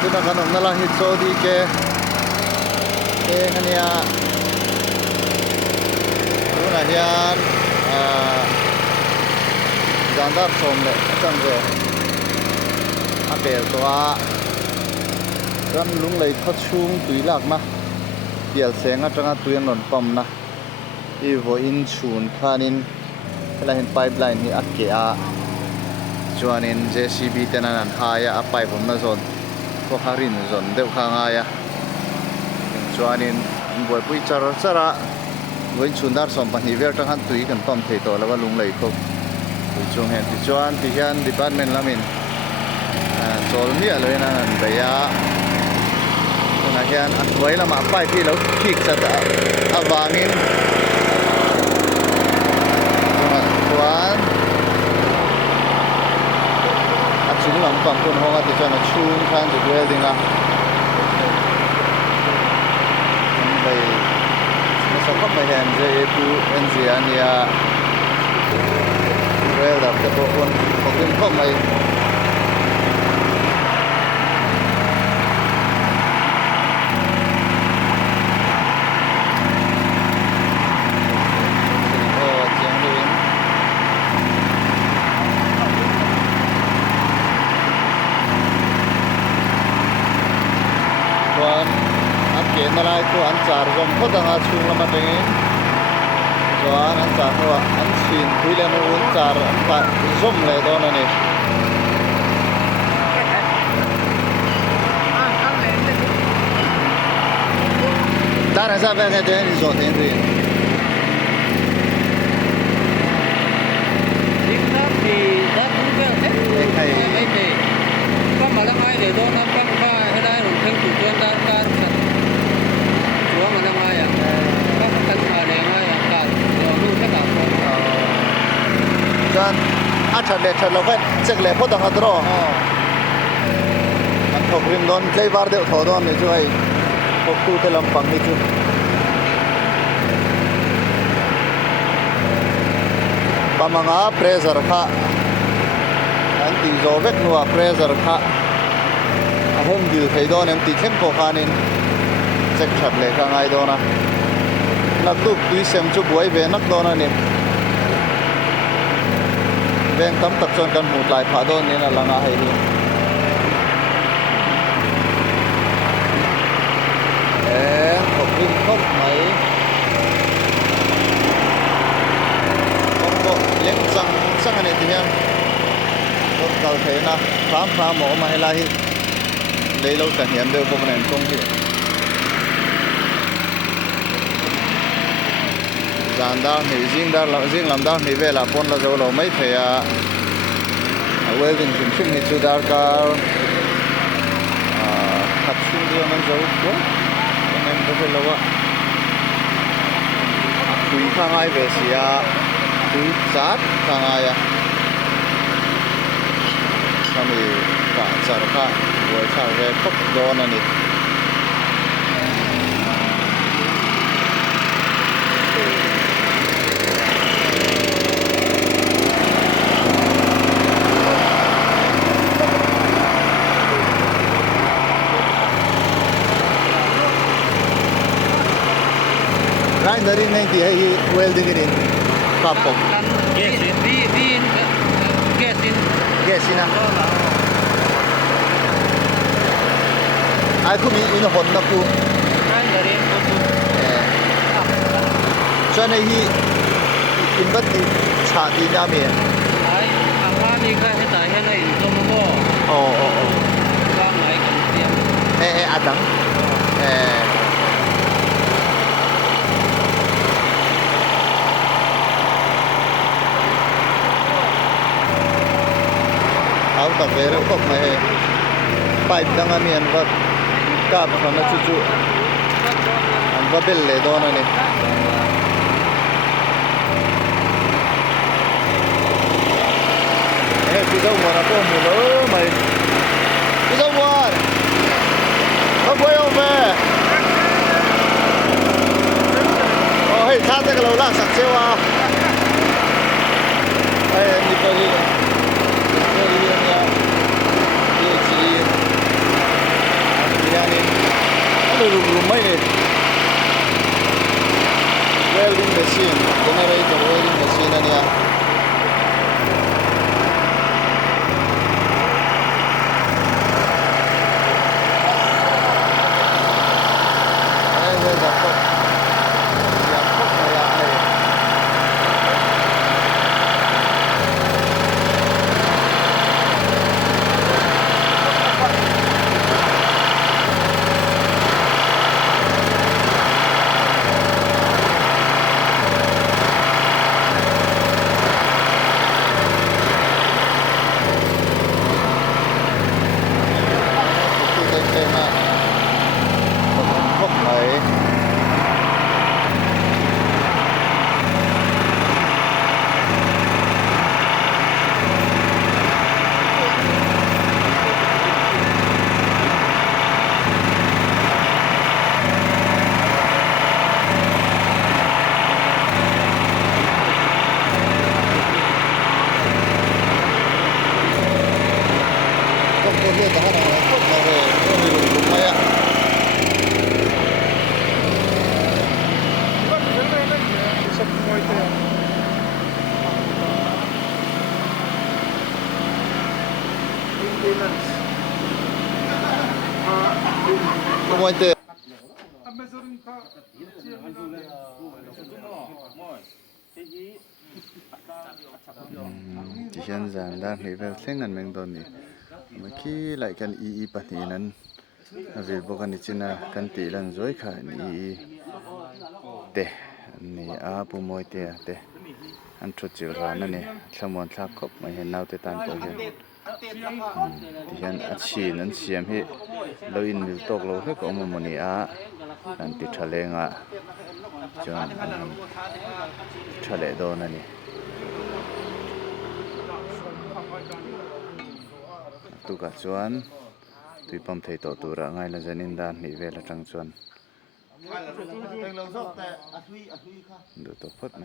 tu na kanong na lang hit so di ke ngania tu na hian zandar som le chang re a bel to a ram lunglei khachung tui lak na pial senga tanga tuyan non pam na i vo in chun khanin la hin pipeline hi akke a chuanin JCB tenan an haya a pipe na zon ko harin zon deuh khanga ya chuanin boi pui chara voin chundar som pani ver tang han tui kan pam thei to lawa lunglei ko chung hen ti chuan ti hian department lamin chol mi aloi na an beya na hian a tuai lama pipe hi lo thik chat awangin chuan a chung lam pang kun honga ti chuan a chung khan ti welding a bei na sa khop mai hen je tu engineer welder te ko kon kokin khop mai na lai ko an char rom khodanga chung lama tengin chuan an char ho an sin thuile no un char an pa zom le don ani dar sa ba ga den zo den ri dikna ti da tu be ai te ka mala mai de don na pang ba hedai ron theng tu chuan dar kar dan athar le thar lo ka chek le phoda ha dro an thok rim don klei war de tho don ni chu ai phok tu te lam pang ni chu pamanga pressure kha an ti zo vek nuwa pressure kha a hom dil thei don em ti khem ko khanin chek that le ka ngai dona nak tu tui sem chu buai ve nak dona ni ven tam tak chon kan mut lai pha don ni na langa hai ni khop rim khop mai ko leng chang ani ti hian ko kal thei na pha mo ma hela hi leilo ka hiam deu bok nen kong hi zanda hi jing lam da hi vela pon la zo lo mai theya welding fin ni chu dar kar khat sin dio man zo ko nem ko lawa tui khangai ve sia tui chat khangaya kami ka char kha wai char ve khop don ani dari nai ti hai welding ni kapok gas in ai ku mi in hon na ku dari cho nei hi in bat ti cha ti na me ai ama ni ka he tai he nei to mo ba ngai kan tiam adang áo tập về nó cọc này pipe đang ăn miền vật cạp nó chu ăn vật bên lề đó này cái dâu mà nó có mùi lỡ mày cái dâu mà nó quay ông về hey tha ta cái lâu lắc sặc xeo à hey đi coi đi ก็เลือกแต่ถ้าเราคนเราเลยก็ไม่รู้ลุงไม่อะก็ไม่เจอที่ฉันจำได้ที่เป็นเส้นนั้นเองตอนนี้เมื่อกี้หลายกันอีปฏินั้นวิลบอกกันนี่จินะกันตีลันจอยค่ะนี่เตะนี่ปุ่มมวยเตะเตะอันชุดจิ๋วร้านนั่นนี่สมวนทักครบมาเห็นเอาแต่ตันตัวเห็นที่ฉันอัดฉีดนั้นเสียมที่เราอินวิลตกเราให้ก็มาโมนี่อันติดทะเลงจนทะเลโดนนั่นนี่ตุกัดจวนตุยปั๊มไทยต่อตัวระง่ายละจันินดานนี่เวลาจังจวนดูตัวพดไหม